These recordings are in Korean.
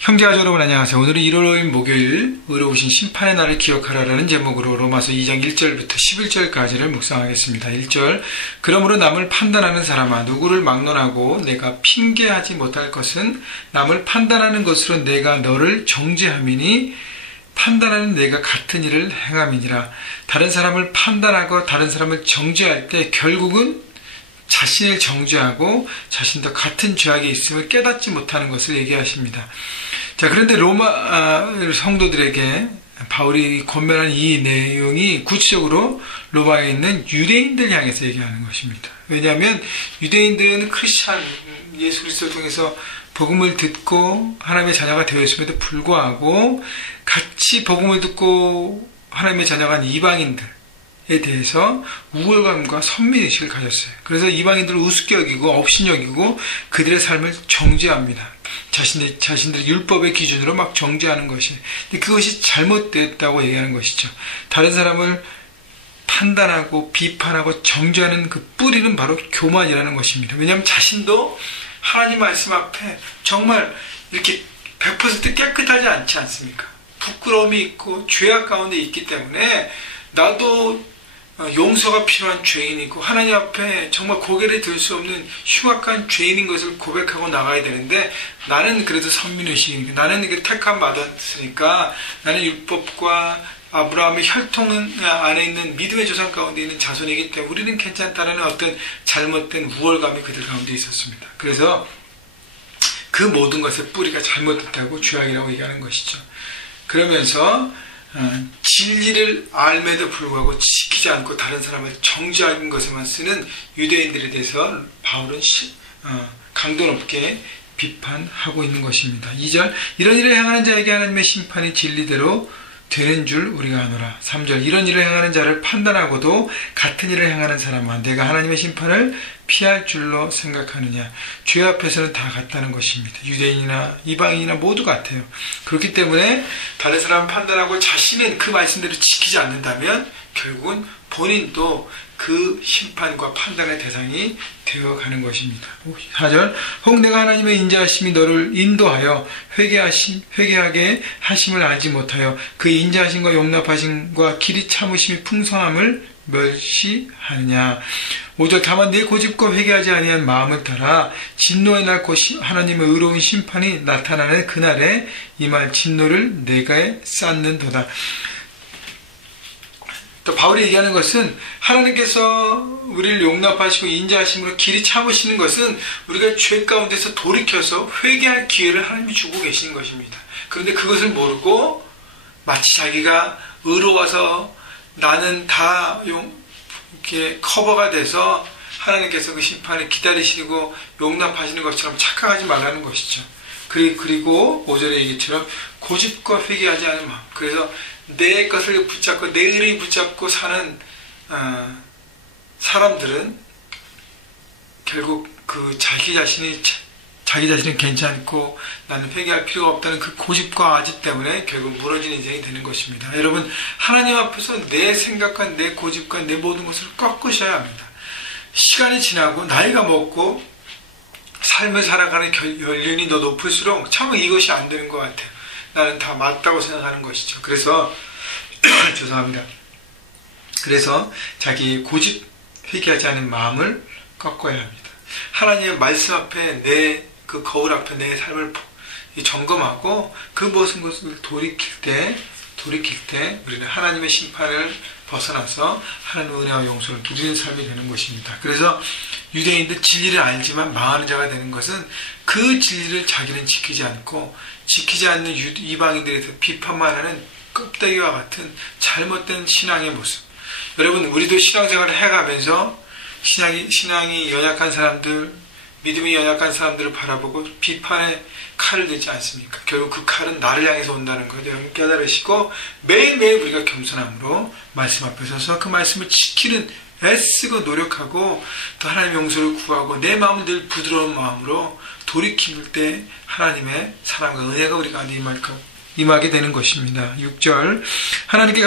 형제가 여러분 안녕하세요. 오늘은 1월 5일 목요일 의로우신 심판의 날을 기억하라라는 제목으로 로마서 2장 1절부터 11절까지를 묵상하겠습니다. 1절 그러므로 남을 판단하는 사람아 누구를 막론하고 내가 핑계하지 못할 것은 남을 판단하는 것으로 내가 너를 정죄함이니 판단하는 내가 같은 일을 행함이니라. 다른 사람을 판단하고 다른 사람을 정죄할 때 결국은 자신을 정죄하고 자신도 같은 죄악에 있음을 깨닫지 못하는 것을 얘기하십니다. 자, 그런데 로마 성도들에게 바울이 권면한 이 내용이 구체적으로 로마에 있는 유대인들 향해서 얘기하는 것입니다. 왜냐하면 유대인들은 크리스찬, 예수 그리스도를 통해서 복음을 듣고 하나님의 자녀가 되어 있음에도 불구하고 같이 복음을 듣고 하나님의 자녀가 된 이방인들에 대해서 우월감과 선민의식을 가졌어요. 그래서 이방인들을 우습게 여기고 업신 여기고 그들의 삶을 정죄합니다. 자신들의 율법의 기준으로 막 정죄하는 것이. 근데 그것이 잘못됐다고 얘기하는 것이죠. 다른 사람을 판단하고 비판하고 정죄하는 그 뿌리는 바로 교만이라는 것입니다. 왜냐하면 자신도 하나님 말씀 앞에 정말 이렇게 100% 깨끗하지 않지 않습니까? 부끄러움이 있고 죄악 가운데 있기 때문에 나도 용서가 필요한 죄인이고 하나님 앞에 정말 고개를 들 수 없는 흉악한 죄인인 것을 고백하고 나가야 되는데 나는 그래도 선민의식이니까 나는 이게 택함 받았으니까 나는 율법과 아브라함의 혈통 안에 있는 믿음의 조상 가운데 있는 자손이기 때문에 우리는 괜찮다라는 어떤 잘못된 우월감이 그들 가운데 있었습니다. 그래서 그 모든 것의 뿌리가 잘못됐다고 죄악이라고 얘기하는 것이죠. 그러면서 진리를 알매도 불구하고 지키지 않고 다른 사람을 정죄하는 것에만 쓰는 유대인들에 대해서 바울은 강도 높게 비판하고 있는 것입니다. 2절 이런 일을 행하는 자에게 하나님의 심판이 진리대로 되는 줄 우리가 아노라. 3절 이런 일을 행하는 자를 판단하고도 같은 일을 행하는 사람아 내가 하나님의 심판을 피할 줄로 생각하느냐. 죄 앞에서는 다 같다는 것입니다. 유대인이나 이방인이나 모두 같아요. 그렇기 때문에 다른 사람을 판단하고 자신은 그 말씀대로 지키지 않는다면 결국은 본인도 그 심판과 판단의 대상이 되어가는 것입니다. 4절 혹 내가 하나님의 인자하심이 너를 인도하여 회개하게 하심을 알지 못하여 그 인자하심과 용납하심과 길이 참으심이 풍성함을 멸시하느냐. 5절 다만 내 고집과 회개하지 아니한 마음을 따라 진노의 날 곧 하나님의 의로운 심판이 나타나는 그날에 이 말 진노를 내게 쌓는도다. 또 바울이 얘기하는 것은 하나님께서 우리를 용납하시고 인자하심으로 길이 참으시는 것은 우리가 죄 가운데서 돌이켜서 회개할 기회를 하나님이 주고 계시는 것입니다. 그런데 그것을 모르고 마치 자기가 의로워서 나는 다 이렇게 커버가 돼서 하나님께서 그 심판을 기다리시고 용납하시는 것처럼 착각하지 말라는 것이죠. 그리고 5절의 얘기처럼 고집과 회개하지 않은 마음. 그래서 내 것을 붙잡고 내 의를 붙잡고 사는 사람들은 결국 그 자기 자신이 괜찮고 나는 회개할 필요가 없다는 그 고집과 아집 때문에 결국 무너진 인생이 되는 것입니다. 여러분 하나님 앞에서 내 생각과 내 고집과 내 모든 것을 꺾으셔야 합니다. 시간이 지나고 나이가 먹고 삶을 살아가는 연륜이 더 높을수록 참 이것이 안 되는 것 같아요. 나는 다 맞다고 생각하는 것이죠. 그래서 죄송합니다. 그래서 자기 고집 회개하지 않은 마음을 꺾어야 합니다. 하나님의 말씀 앞에 내 그 거울 앞에 내 삶을 점검하고 그 모든 것을 돌이킬 때 우리는 하나님의 심판을 벗어나서 하나님의 은혜와 용서를 누리는 삶이 되는 것입니다. 그래서 유대인들 진리를 알지만 망하는 자가 되는 것은 그 진리를 자기는 지키지 않고 지키지 않는 이방인들에 대해서 비판만 하는 껍데기와 같은 잘못된 신앙의 모습. 여러분 우리도 신앙생활을 해가면서 신앙이 연약한 사람들, 믿음이 연약한 사람들을 바라보고 비판의 칼을 들지 않습니까? 결국 그 칼은 나를 향해서 온다는 것 여러분 깨달으시고 매일매일 우리가 겸손함으로 말씀 앞에 서서 그 말씀을 지키는 애쓰고 노력하고 또 하나님의 용서를 구하고 내 마음을 늘 부드러운 마음으로 돌이킬 때 하나님의 사랑과 은혜가 우리 가운데 임하게 되는 것입니다. 6절 하나님께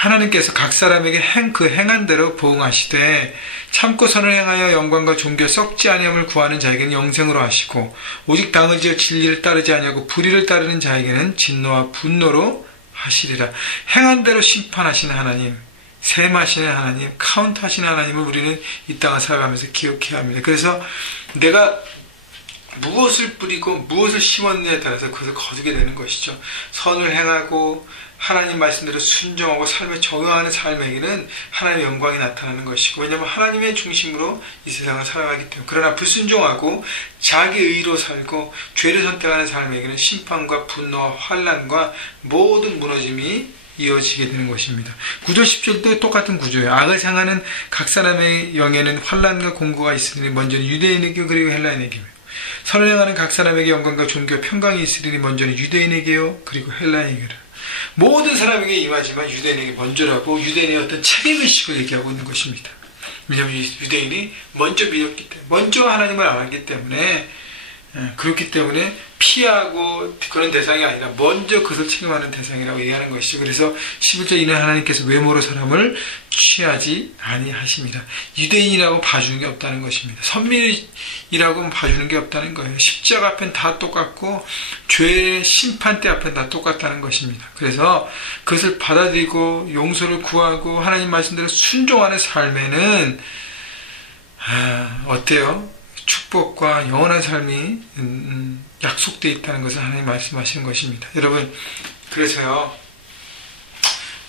하나님께서 각 사람에게 그 행한 대로 보응하시되 참고 선을 행하여 영광과 존귀와 썩지 아니함을 구하는 자에게는 영생으로 하시고 오직 당을 지어 진리를 따르지 아니하고 불의를 따르는 자에게는 진노와 분노로 하시리라. 행한 대로 심판하시는 하나님, 셈하시는 하나님, 카운트하시는 하나님을 우리는 이 땅을 살아가면서 기억해야 합니다. 그래서 내가 무엇을 뿌리고 무엇을 심었느냐에 따라서 그것을 거두게 되는 것이죠. 선을 행하고 하나님 말씀대로 순종하고 삶에 적용하는 삶에게는 하나님의 영광이 나타나는 것이고, 왜냐하면 하나님의 중심으로 이 세상을 살아가기 때문에. 그러나 불순종하고 자기 의로 살고 죄를 선택하는 삶에게는 심판과 분노와 환난과 모든 무너짐이 이어지게 되는 것입니다. 9절 10절도 똑같은 구조예요. 악을 향하는 각 사람의 영에는 환난과 공고가 있으니 먼저는 유대인에게 그리고 헬라인에게요. 선을 행하는 각 사람에게 영광과 존귀와 평강이 있으리니 먼저는 유대인에게요 그리고 헬라인에게로. 모든 사람에게 임하지만 유대인에게 먼저라고 유대인의 어떤 책임의식을 얘기하고 있는 것입니다. 왜냐하면 유대인이 먼저 믿었기 때문에, 먼저 하나님을 알았기 때문에, 그렇기 때문에 피하고 그런 대상이 아니라 먼저 그것을 책임하는 대상이라고 얘기하는 것이죠. 그래서 11절 이는 하나님께서 외모로 사람을 취하지 아니하십니다. 유대인이라고 봐주는 게 없다는 것입니다. 선민이라고 봐주는 게 없다는 거예요. 십자가 앞엔 다 똑같고 죄의 심판대 앞엔 다 똑같다는 것입니다. 그래서 그것을 받아들이고 용서를 구하고 하나님 말씀대로 순종하는 삶에는 어때요? 축복과 영원한 삶이 약속되어 있다는 것을 하나님 말씀하시는 것입니다. 여러분, 그래서요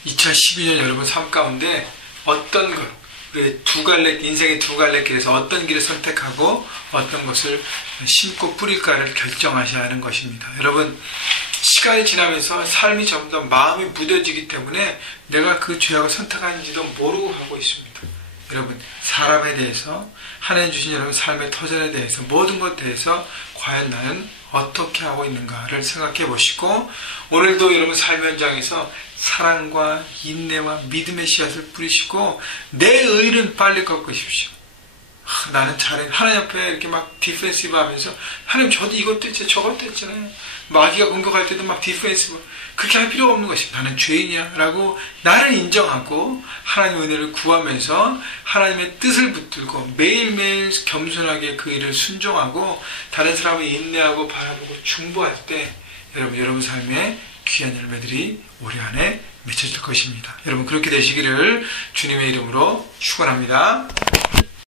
2012년 여러분 삶 가운데 어떤 것, 우리 인생의 두 갈래 길에서 어떤 길을 선택하고 어떤 것을 심고 뿌릴까를 결정하셔야 하는 것입니다. 여러분, 시간이 지나면서 삶이 점점 마음이 무뎌지기 때문에 내가 그 죄악을 선택하는지도 모르고 하고 있습니다. 여러분, 사람에 대해서, 하나님 주신 여러분 삶의 터전에 대해서, 모든 것에 대해서 과연 나는 어떻게 하고 있는가를 생각해 보시고, 오늘도 여러분 삶 현장에서 사랑과 인내와 믿음의 씨앗을 뿌리시고 내 의는 빨리 꺾으십시오. 나는 잘해. 하나님 앞에 이렇게 막 디펜시브 하면서 하나님 저도 이것도 했잖아요, 저것도 했잖아요. 마귀가 공격할 때도 막 디펜시브. 그렇게 할 필요가 없는 것입니다. 나는 죄인이야 라고 나를 인정하고 하나님의 은혜를 구하면서 하나님의 뜻을 붙들고 매일매일 겸손하게 그 일을 순종하고 다른 사람을 인내하고 바라보고 중보할 때 여러분 삶에 귀한 열매들이 올해 안에 맺혀질 것입니다. 여러분 그렇게 되시기를 주님의 이름으로 축원합니다.